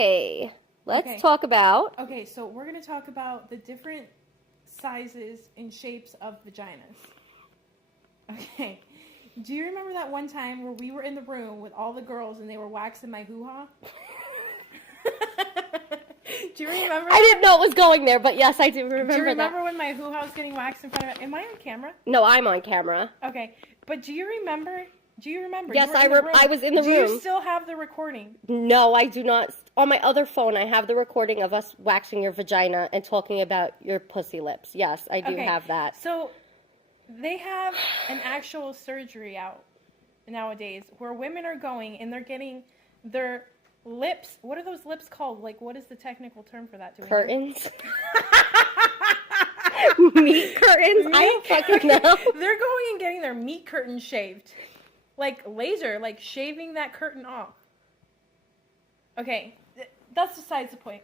Hey, let's talk about... Okay, so we're going to talk about the different sizes and shapes of vaginas. Okay. Do you remember that one time where we were in the room with all the girls and they were waxing my hoo-ha? Do you remember? I didn't know it was going there, but yes, I do remember that. Do you remember when my hoo-ha was getting waxed in front of it? Am I on camera? No, I'm on camera. Okay. But do you remember? Yes, I was in the room. Do you still have the recording? No, I do not. On my other phone, I have the recording of us waxing your vagina and talking about your pussy lips. Yes, I do have that. So, they have an actual surgery out nowadays where women are going and they're getting their lips. What are those lips called? Like, what is the technical term for that? Curtains? Meat curtains? I don't fucking know. They're going and getting their meat curtains shaved. Like laser, like shaving that curtain off. Okay, that's besides the point.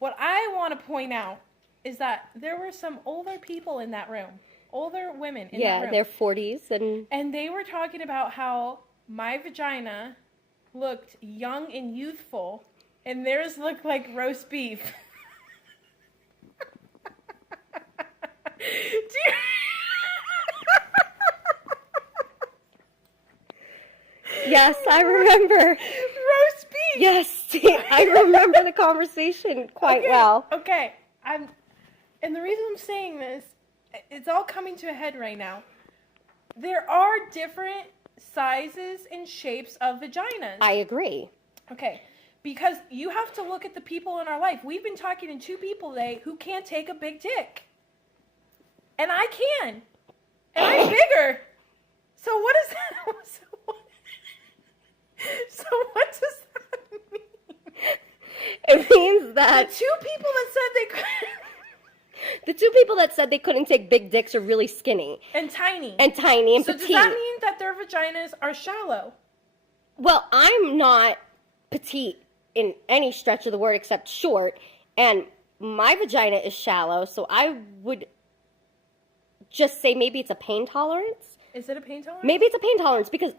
What I want to point out is that there were some older people in that room. Older women in that room. Yeah, they're 40s. And they were talking about how my vagina looked young and youthful, and theirs looked like roast beef. Yes, I remember. Roast beef. Yes, I remember the conversation quite well. Okay, and the reason I'm saying this, it's all coming to a head right now. There are different sizes and shapes of vaginas. I agree. Okay, because you have to look at the people in our life. We've been talking to two people today who can't take a big dick. And I can. And I'm bigger. So what is that? So what does that mean? It means that the two people that said they couldn't take big dicks are really skinny. And tiny. And petite. So does that mean that their vaginas are shallow? Well, I'm not petite in any stretch of the word except short. And my vagina is shallow, so I would just say maybe it's a pain tolerance. Is it a pain tolerance? Maybe it's a pain tolerance because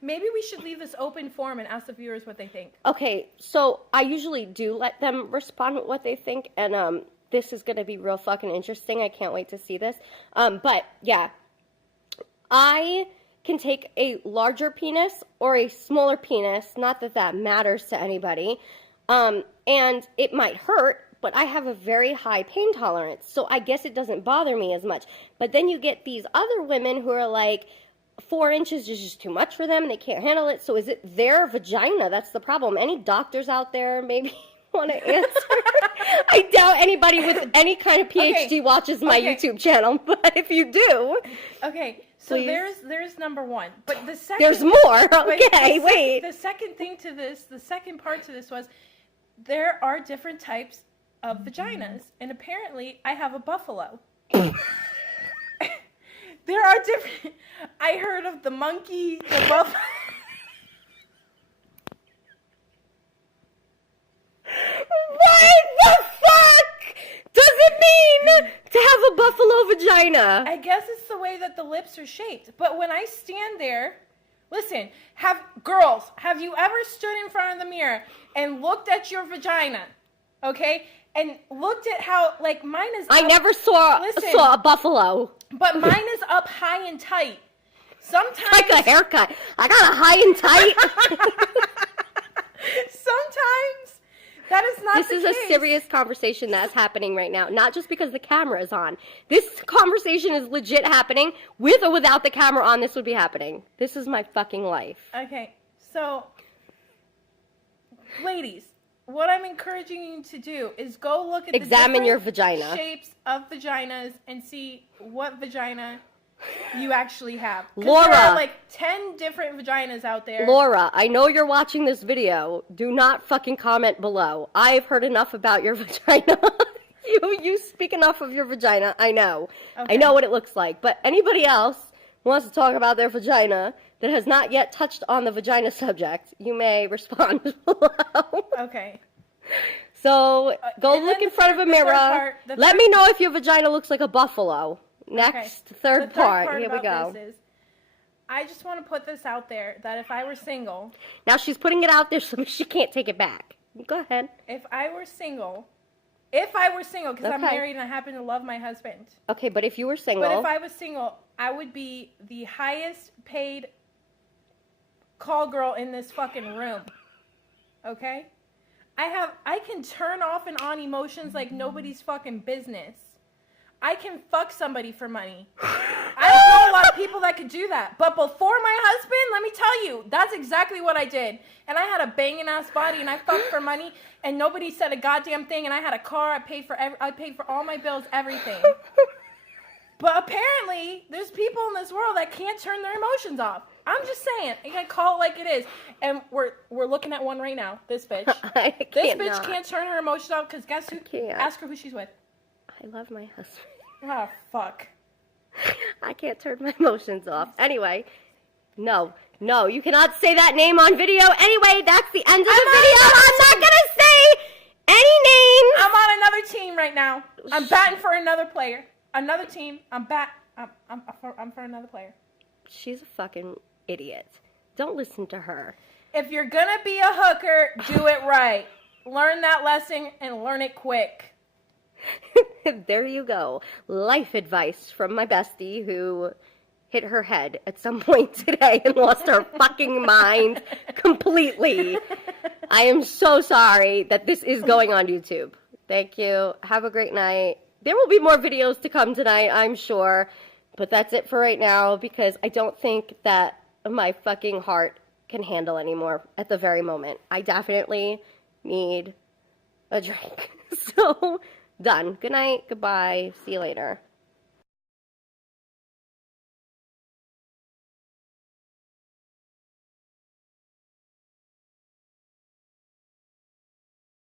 maybe we should leave this open forum and ask the viewers what they think. Okay, so I usually do let them respond with what they think, and this is going to be real fucking interesting. I can't wait to see this. But yeah, I can take a larger penis or a smaller penis, not that that matters to anybody, and it might hurt, but I have a very high pain tolerance, so I guess it doesn't bother me as much. But then you get these other women who are like, 4 inches is just too much for them, and they can't handle it. So is it their vagina? That's the problem. Any doctors out there maybe want to answer? I doubt anybody with any kind of PhD watches my YouTube channel, but if you do. Okay, so please. there's number one. But the second... There's more. Okay, wait. The second thing to this, the second part to this was, there are different types of vaginas, and apparently I have a buffalo. There are different... I heard of the monkey, the buffalo... What the fuck does it mean to have a buffalo vagina? I guess it's the way that the lips are shaped. But when I stand there... Listen, girls, have you ever stood in front of the mirror and looked at your vagina? Okay? And looked at how, like, mine is... I never saw a buffalo. But mine is up high and tight. Sometimes... Like a haircut. I got a high and tight. Sometimes that is not the case. This is a serious conversation that's happening right now. Not just because the camera is on. This conversation is legit happening. With or without the camera on, this would be happening. This is my fucking life. Okay, so... Ladies... What I'm encouraging you to do is go look at Examine your vagina. Shapes of vaginas and see what vagina you actually have. Laura. There are like 10 different vaginas out there. Laura, I know you're watching this video. Do not fucking comment below. I've heard enough about your vagina. You speak enough of your vagina. I know. Okay. I know what it looks like. But anybody else wants to talk about their vagina that has not yet touched on the vagina subject, you may respond below. Okay. So, go look in front of a mirror. Let me know if your vagina looks like a buffalo. Next, third part. Here we go. I just want to put this out there that if I were single, Now she's putting it out there so she can't take it back. Go ahead. if I were single, because I'm Okay. married and I happen to love my husband. Okay, but if you were single, But if I was single, I would be the highest paid call girl in this fucking room. Okay? I can turn off and on emotions like nobody's fucking business. I can fuck somebody for money. I don't know a lot of people that could do that. But before my husband, let me tell you, that's exactly what I did. And I had a banging ass body and I fucked for money and nobody said a goddamn thing and I had a car, I paid for all my bills, everything. But apparently, there's people in this world that can't turn their emotions off. I'm just saying, you gotta call it like it is. And we're looking at one right now. This bitch. This bitch can't turn her emotions off because guess who? Can't. Ask her who she's with. I love my husband. Oh fuck. I can't turn my emotions off. Anyway, no, you cannot say that name on video. Anyway, that's the end of the video. I'm not gonna say any names. I'm on another team right now. I'm batting for another player. Another team. I'm for another player. She's a fucking idiot. Don't listen to her. If you're gonna be a hooker, do it right. Learn that lesson and learn it quick. There you go. Life advice from my bestie who hit her head at some point today and lost her fucking mind completely. I am so sorry that this is going on YouTube. Thank you. Have a great night. There will be more videos to come tonight, I'm sure. But that's it for right now because I don't think that my fucking heart can handle anymore at the very moment. I definitely need a drink. So, done. Good night. Goodbye. See you later.